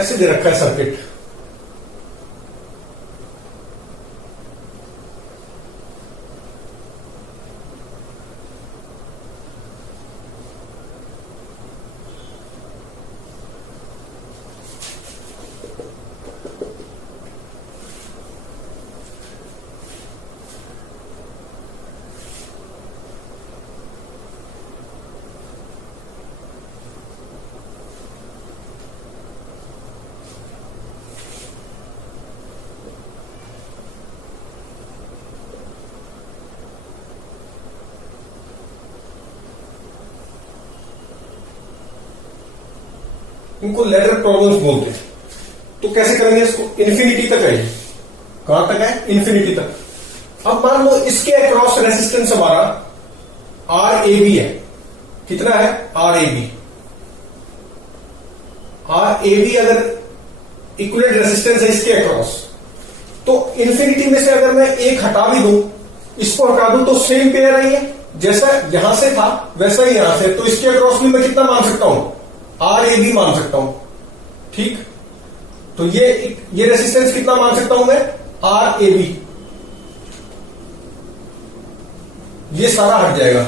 ऐसे दे रखा है सर्किट। इनको लैडर प्रॉब्लम्स बोलते हैं। तो कैसे करेंगे इसको? इन्फिनिटी तक है, कहां तक है? इन्फिनिटी तक। अब मान लो इसके अक्रॉस रेसिस्टेंस हमारा आर ए बी है। कितना है? R A B. R A B अगर इक्विवेलेंट रेसिस्टेंस है इसके अक्रॉस, तो इन्फिनिटी में से अगर मैं एक हटा भी दूं, इसको हटा दूं, तो सेम पेयर है ये, जैसा यहां से था वैसा ही यहां से। तो इसके अक्रॉस भी मैं कितना मान सकता हूं? आर ए बी मान सकता हूं। ठीक, तो ये रेसिस्टेंस कितना मान सकता हूं मैं? R A B. ये सारा हट जाएगा।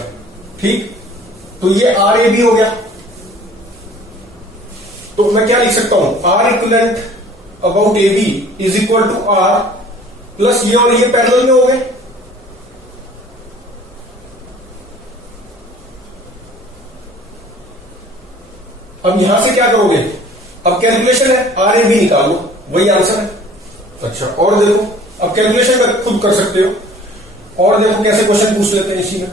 ठीक, तो ये आर ए बी हो गया। तो मैं क्या लिख सकता हूं? R equivalent about A B is equal to R plus ये और ये पैरेलल में हो गए। अब यहां से क्या करोगे? अब कैलकुलेशन है, आर ए बी निकाल लो, वही आंसर है। अच्छा, और देखो, अब कैलकुलेशन में खुद कर सकते हो। और देखो कैसे क्वेश्चन पूछ लेते हैं इसी में।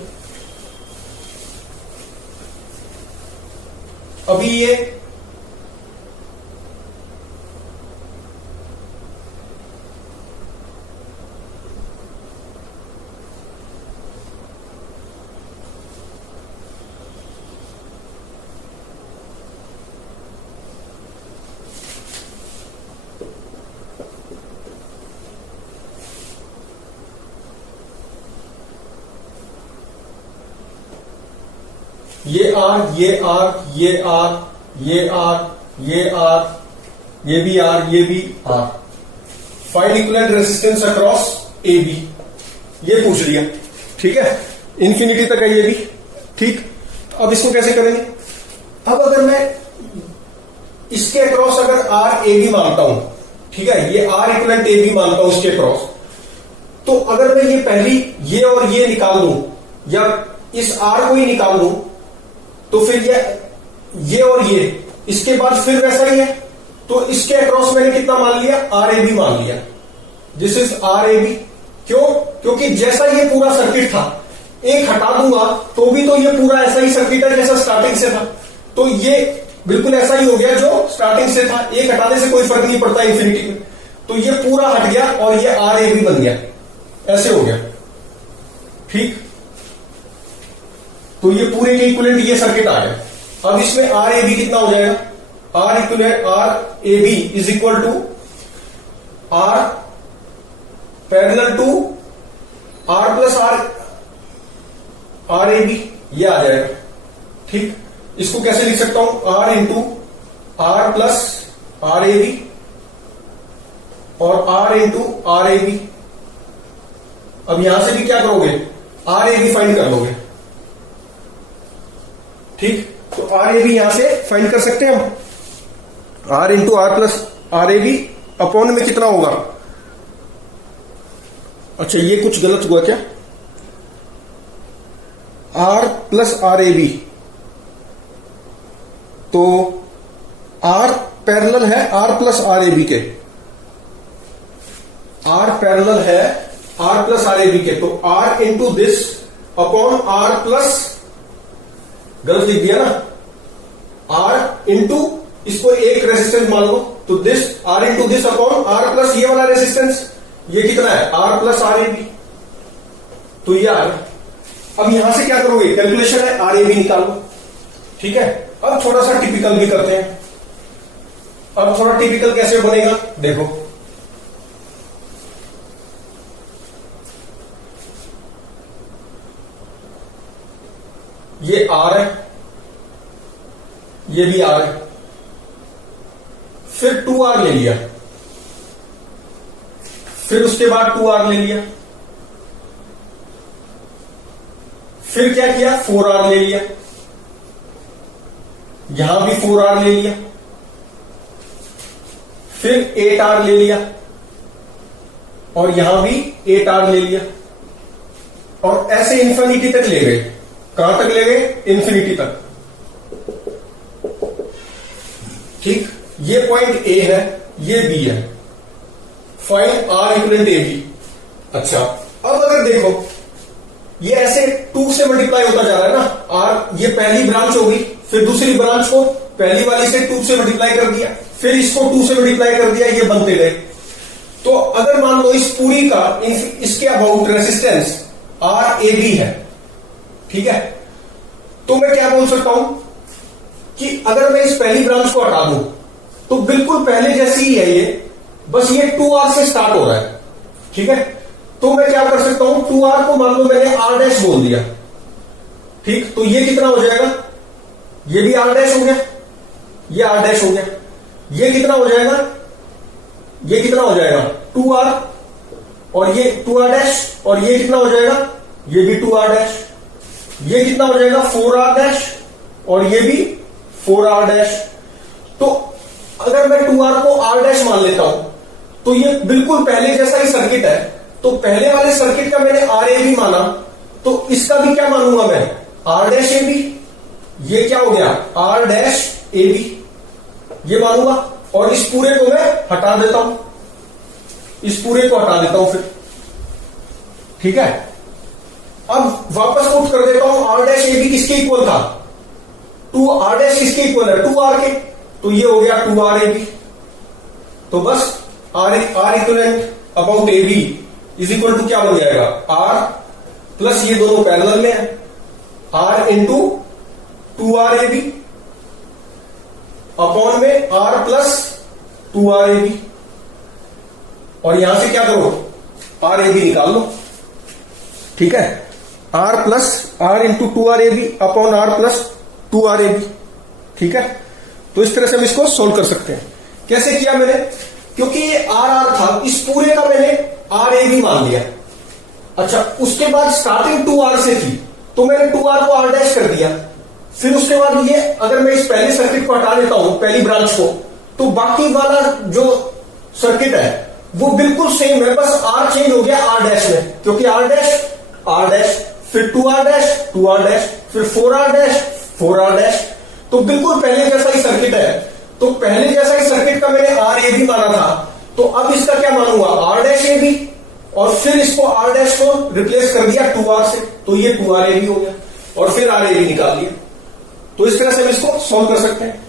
अभी ये आर, ये आर, ये आर, ये आर, ये आर, ये भी आर, ये भी R. Find equivalent resistance across A B, ये पूछ लिया। ठीक है, इंफिनिटी तक है ये भी। ठीक, अब इसको कैसे करेंगे? अब अगर मैं इसके अक्रॉस अगर आर ए बी मानता हूं, ठीक है, ये आर इक्विवेलेंट ए बी मानता हूं इसके अक्रॉस, तो अगर मैं ये पहली ये और ये निकाल दूं, या इस आर को ही निकाल दूं, तो फिर ये और ये इसके बाद फिर वैसा ही है। तो इसके अक्रॉस मैंने कितना मान लिया? आर ए बी मान लिया। This is R A B. क्यों? क्योंकि जैसा ये पूरा सर्किट था, एक हटा दूंगा तो भी तो ये पूरा ऐसा ही सर्किट है जैसा स्टार्टिंग से था। तो ये बिल्कुल ऐसा ही हो गया जो स्टार्टिंग से था। एक हटाने से कोई फर्क नहीं पड़ता इंफिनिटी में। तो ये पूरा हट गया और ये आर ए बी बन गया, ऐसे हो गया। ठीक, तो ये पूरे के इक्विवेलेंट ये सर्किट आ गया। अब इसमें आर ए बी कितना हो जाएगा? R equivalent R A B is equal to R parallel to R plus R A B, ये आ जाएगा। ठीक, इसको कैसे लिख सकता हूं? R into R plus R A B और R into R A B. अब यहां से भी क्या करोगे? आर ए बी फाइंड कर लोगे। ठीक, तो आर ए बी यहां से फाइंड कर सकते हैं हम। R into R plus R A B upon में कितना होगा? अच्छा, ये कुछ गलत हुआ क्या? R plus R A B, तो आर पैरेलल है R plus R A B के। आर पैरेलल है R plus R A B के, तो R into this upon R plus, गलत लिख दिया ना, आर इंटू इसको एक रेसिस्टेंस मान लो, तो this R into this upon R plus ये वाला रेसिस्टेंस, ये कितना है? R plus R A B. तो ये आर। अब यहां से क्या करोगे? कैलकुलेशन है, आर ए बी निकालो। ठीक है, अब थोड़ा सा टिपिकल भी करते हैं। अब थोड़ा टिपिकल कैसे बनेगा देखो। ये आर है, ये भी आर है। फिर 2R ले लिया, फिर उसके बाद 2R ले लिया, फिर क्या किया 4R ले लिया, यहां भी 4R ले लिया, फिर 8R ले लिया और यहां भी 8R ले लिया और ऐसे इंफिनिटी तक ले गए। कहां तक ले गए? इंफिनिटी तक। ठीक, ये पॉइंट ए है, ये बी है। Find R equivalent A B. अच्छा, अब अगर देखो ये ऐसे 2 से मल्टीप्लाई होता जा रहा है ना, आर ये पहली ब्रांच होगी, फिर दूसरी ब्रांच को पहली वाली से 2 से मल्टीप्लाई कर दिया, फिर इसको 2 से मल्टीप्लाई कर दिया, ये बनते गए। तो अगर मान लो इस पूरी का इसके about resistance R A B है, ठीक है, तो मैं क्या बोल सकता हूं कि अगर मैं इस पहली ब्रांच को हटा दूं तो बिल्कुल पहले जैसी ही है ये, बस ये 2R से स्टार्ट हो रहा है। ठीक है, तो मैं क्या कर सकता हूं, 2R को मान लो मैंने R डैश बोल दिया। ठीक, तो ये कितना हो जाएगा, ये भी R डैश हो गया, ये R डैश हो गया, ये कितना हो जाएगा, ये कितना हो जाएगा 2R और ये 2R डैश, और ये कितना हो जाएगा, ये भी 2R डैश, ये कितना हो जाएगा 4R डैश और ये भी 4R डैश। तो अगर मैं 2R को R डैश मान लेता हूं तो ये बिल्कुल पहले जैसा ही सर्किट है। तो पहले वाले सर्किट का मैंने आर ए बी माना, तो इसका भी क्या मानूंगा मैं, आर डैश ए बी। ये क्या हो गया, आर डैश ए बी, ये मानूंगा। और इस पूरे को मैं हटा देता हूं, इस पूरे को हटा देता हूं फिर। ठीक है, अब वापस पुट कर देता हूं, आर डैश ए बी किसके इक्वल था, 2R डैश किसके इक्वल है, 2R के, तो ये हो गया 2R ए बी। तो बस R equivalent about A B is equal to क्या बन जाएगा, आर प्लस ये दोनों पैरेलल में है, R into 2R A B upon में R plus 2R A B. और यहां से क्या करो, आर ए बी निकाल लो। ठीक है, R plus R into 2R A B upon R plus 2R A B. ठीक है, तो इस तरह से हम इसको सोल्व कर सकते हैं। कैसे किया मैंने, क्योंकि ये आर आर था, इस पूरे का मैंने आर ए बी मान लिया। अच्छा, उसके बाद स्टार्टिंग 2R से थी, तो मैंने 2R को R डैश कर दिया। फिर उसके बाद ये अगर मैं इस पहले सर्किट को हटा देता हूं, पहली ब्रांच को, तो बाकी वाला जो सर्किट है वो बिल्कुल सेम है, बस R चेंज हो गया R डैश में, क्योंकि R डैश फिर 2R डैश फिर 4R डैश 4R डैश। तो बिल्कुल पहले जैसा ही सर्किट है। तो पहले जैसा ही सर्किट का मैंने आर ए बी माना था, तो अब इसका क्या मानूंगा, आर डैश ए बी, और फिर इसको आर डैश को रिप्लेस कर दिया 2R से, तो ये 2R ए बी हो गया, और फिर आर ए बी निकाल दिया। तो इस तरह से हम इसको सॉल्व कर सकते हैं।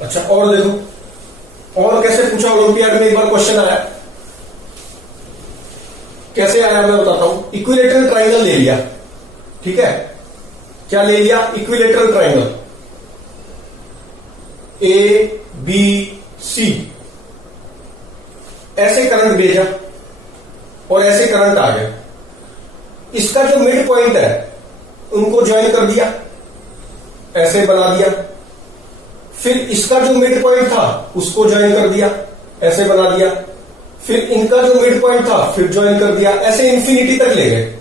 अच्छा, और देखो और कैसे पूछा, ओलंपियाड में एक बार क्वेश्चन आया, कैसे आया मैं बताता हूं। इक्विलेटरल ट्राइंगल ले लिया, ठीक है, क्या ले लिया, equilateral triangle A B C, ऐसे करंट भेजा और ऐसे करंट आ गया। इसका जो मिड पॉइंट है उनको ज्वाइन कर दिया, ऐसे बना दिया। फिर इसका जो मिड पॉइंट था उसको ज्वाइन कर दिया, ऐसे बना दिया। फिर इनका जो मिड पॉइंट था फिर ज्वाइन कर दिया, ऐसे इंफिनिटी तक ले गए।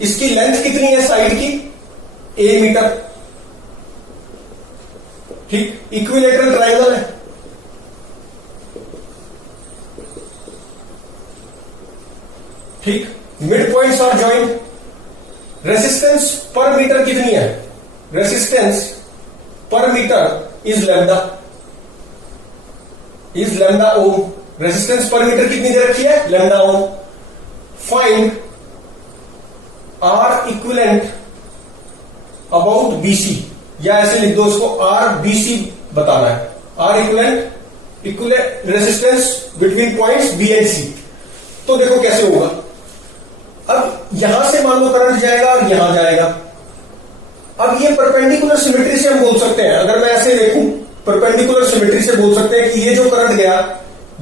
इसकी लेंथ कितनी है साइड की, ए मीटर। ठीक, इक्विलेटरल ट्राइंगल है। ठीक, mid points are joint. Resistance per metre कितनी है, resistance per metre is lambda ohm. Resistance per metre कितनी दे रखी है, lambda ohm. Find R equivalent about BC, या ऐसे लिख दो इसको, आर बीसी बताना है। R equivalent resistance between points B and C. तो देखो कैसे होगा। अब यहां से मान लो करंट जाएगा और यहां जाएगा। अब ये परपेंडिकुलर सिमेट्री से हम बोल सकते हैं, अगर मैं ऐसे देखूं परपेंडिकुलर सिमेट्री से बोल सकते हैं कि ये जो करंट गया,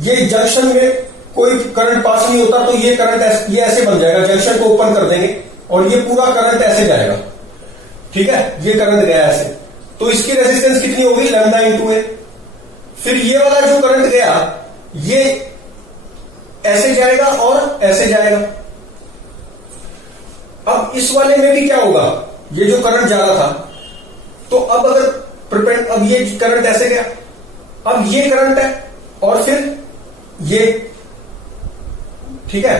ये जंक्शन में कोई करंट पास नहीं होता, तो ये करंट ये ऐसे बन जाएगा, जंक्शन को ओपन कर देंगे और ये पूरा करंट ऐसे जाएगा। ठीक है, ये करंट गया ऐसे, तो इसकी रेजिस्टेंस कितनी होगी, लैम्डा इंटू ए। फिर ये वाला जो करंट गया ये ऐसे जाएगा और ऐसे जाएगा। अब इस वाले में भी क्या होगा, ये जो करंट जा रहा था, तो अब अगर अब ये करंट ऐसे गया, अब ये करंट है और फिर ये, ठीक है।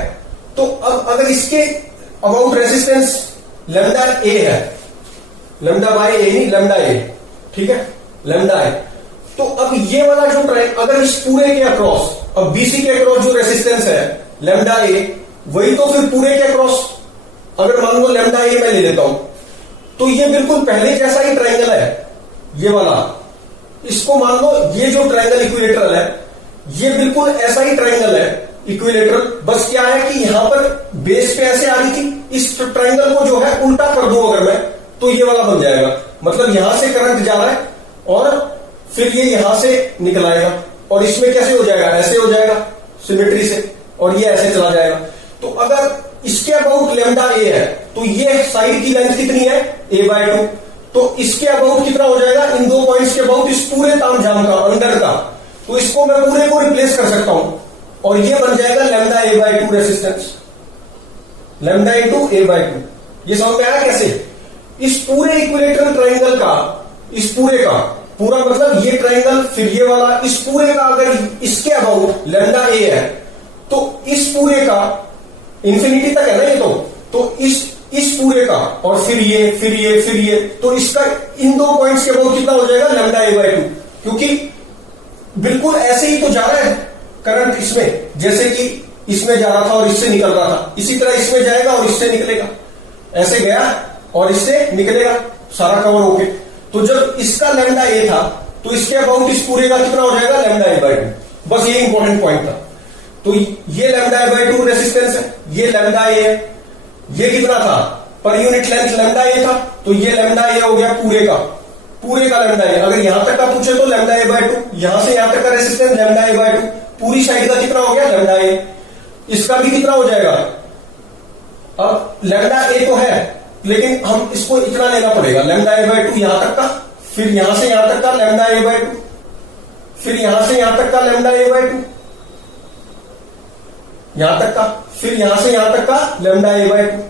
तो अब अगर इसके अबाउट रेजिस्टेंस लैम्डा ए है, लैम्डा बाय ए नहीं, लैम्डा ए, ठीक है, लैम्डा ए। तो अब ये वाला जो ट्रायंगल, अगर इस पूरे के अक्रॉस, अब बीसी के अक्रॉस जो रेजिस्टेंस है लैम्डा ए, वही तो फिर पूरे के अक्रॉस, अगर मान लो लैम्डा ए मैं ले लेता हूं, तो ये बिल्कुल पहले जैसा ही ट्रायंगल है ये वाला। इसको मान लो ये जो ट्रायंगल इक्विलेटरल है, ये बिल्कुल ऐसा ही ट्रायंगल है इक्विलेटरल, बस क्या है कि यहां पर बेस पे ऐसे आ रही थी, इस ट्रायंगल को जो है उल्टा कर दूं अगर मैं, तो ये वाला बन जाएगा। मतलब यहां से करंट जा रहा है और फिर ये यहां से निकल आएगा, और इसमें कैसे हो जाएगा, ऐसे हो जाएगा सिमेट्री से, और ये ऐसे चला जाएगा। तो अगर इसके अबाउट लैम्डा ए है, तो ये साइड की लेंथ कितनी है, a/2, तो इसके अबाउट कितना हो जाएगा, इन दो पॉइंट्स के अबाउट इस पूरे तामझाम का, अंदर का, तो इसको मैं पूरे को रिप्लेस कर सकता हूं, और ये बन जाएगा lambda a/2 resistance, lambda into a/2। ये समझ में आया कैसे? इस पूरे इक्विलेटरल ट्रायंगल का, इस पूरे का पूरा मतलब ये ट्रायंगल, फिर ये वाला, इस पूरे का अगर इसके अबाउट लैम्डा ए है, तो इस पूरे का इंफिनिटी तक है ना ये, तो इस पूरे का, और फिर ये, फिर ये, फिर ये, तो इसका इन दो पॉइंट्स के अबाउट कितना हो जाएगा, लैम्डा a/2, क्योंकि बिल्कुल ऐसे ही तो जा रहा है करंट इसमें, जैसे कि इसमें जा रहा था और इससे निकल रहा था, इसी तरह इसमें जाएगा और इससे निकलेगा, ऐसे गया और इससे निकलेगा, सारा कवर होके। तो जब इसका लैम्डा ए था, तो इसके अबाउट इस पूरे का कितना हो जाएगा, लैम्डा a/2। बस ये इंपॉर्टेंट पॉइंट था। तो ये लैम्डा a/2 रेसिस्टेंस है, ये लैम्डा ए है, ये कितना था, पर यूनिट लेंथ लैम्डा ए था, तो ये लैम्डा ए हो गया पूरे का लैम्डा ए। अगर यहां तक का पूछे तो लैम्डा a/2, यहां से यहां तक का रेसिस्टेंस लैम्डा a/2, पूरी साइड का कितना हो गया, लैम्डा ए। इसका भी कितना हो जाएगा, अब लैम्डा ए तो है, लेकिन हम इसको इतना लेना पड़ेगा, लैम्डा a/2 यहां तक का, फिर यहां से यहां तक का लैम्डा a/2, फिर यहां से यहां तक का लैम्डा a/2, यहां तक का, फिर यहां से यहां तक का लैम्डा a/2।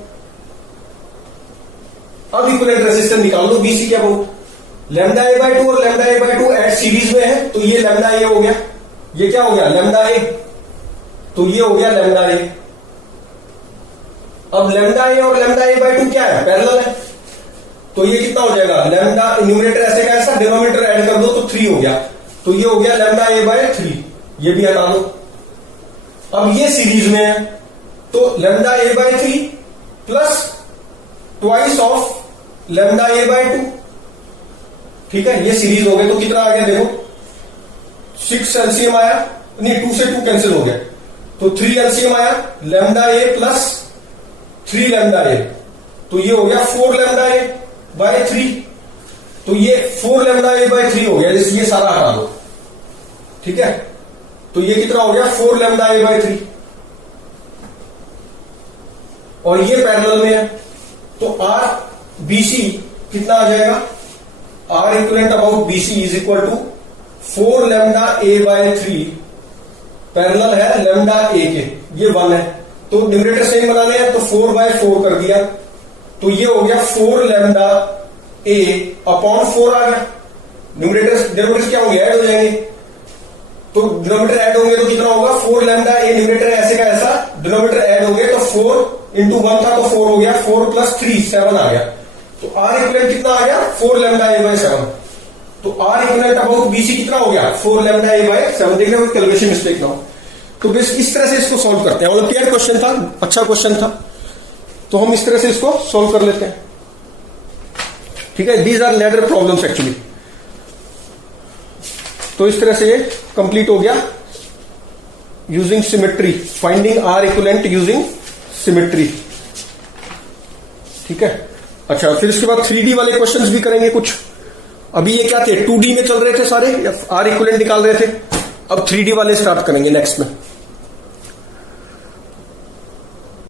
अब इक्विवेलेंट रेजिस्टेंस निकाल लो बीसी के अबाउट, लैम्डा a/2 और लैम्डा a/2 एट सीरीज में है, तो ये लैम्डा ए हो गया, ये क्या हो गया, लैम्डा ए, तो ये हो गया लैम्डा ए। अब लैम्डा ए और लैम्डा a/2 क्या है, पैरेलल है, तो ये कितना हो जाएगा, लैम्डा न्यूमरेटर ऐसे का ऐसा, डिनोमिनेटर ऐड कर दो तो 3 हो गया, तो ये हो गया लैम्डा a/3, ये भी हटा दो। अब ये सीरीज में है, तो lambda a/3 plus twice of lambda a/2, ठीक है, ये सीरीज हो गए, तो कितना आ गया देखो, 6 एलसीएम आया, नहीं 2 से 2 कैंसिल हो गया, तो 3 एलसीएम आया, लैम्डा ए प्लस 3 लैम्डा ए, तो ये हो गया 4 लैम्डा a/3, तो ये 4 लैम्डा a/3 हो गया, ये सारा हटा दो, ठीक है, तो ये कितना हो गया, 4 लैम्डा a/3, और ये पैरेलल में है, तो आर बीसी कितना आ जाएगा, R equivalent about BC is equal to 4 lambda a/3, parallel है लैम्डा ए के, ये 1 है, तो न्यूमरेटर सेम बनाने हैं, तो 4/4 कर दिया, तो ये हो गया 4 लैम्डा ए अपॉन 4 आ गया। न्यूमरेटर डिनोमिनेटर क्या होंगे, ऐड हो जाएंगे, तो डिनोमिनेटर ऐड होंगे तो कितना होगा, 4 लैम्डा ए, न्यूमरेटर ऐसे का ऐसा, डिनोमिनेटर ऐड हो गए तो 4 इंटू 1 था तो 4 हो गया, 4 प्लस 3 7 आ गया, तो आर इक्विवेलेंट कितना आ गया, 4 लैम्डा a/7, तो आर इक्विवेलेंट अबाउट बीसी कितना हो गया, 4 लैम्डा a/7। देख रहे हो कैलकुलेशन मिस्टेक ना हो, तो बेस इस तरह से इसको सॉल्व करते हैं, मतलब क्लियर क्वेश्चन था, अच्छा क्वेश्चन था, तो हम इस तरह से इसको सॉल्व कर लेते हैं, ठीक है। These are ladder problems actually, तो इस तरह से ये कंप्लीट हो गया using symmetry, finding R equivalent using symmetry, ठीक है। अच्छा, फिर इसके बाद 3D वाले क्वेश्चंस भी करेंगे कुछ। अभी ये क्या थे, 2D में चल रहे थे सारे, आर इक्विवेलेंट निकाल रहे थे, अब 3D वाले स्टार्ट करेंगे नेक्स्ट में।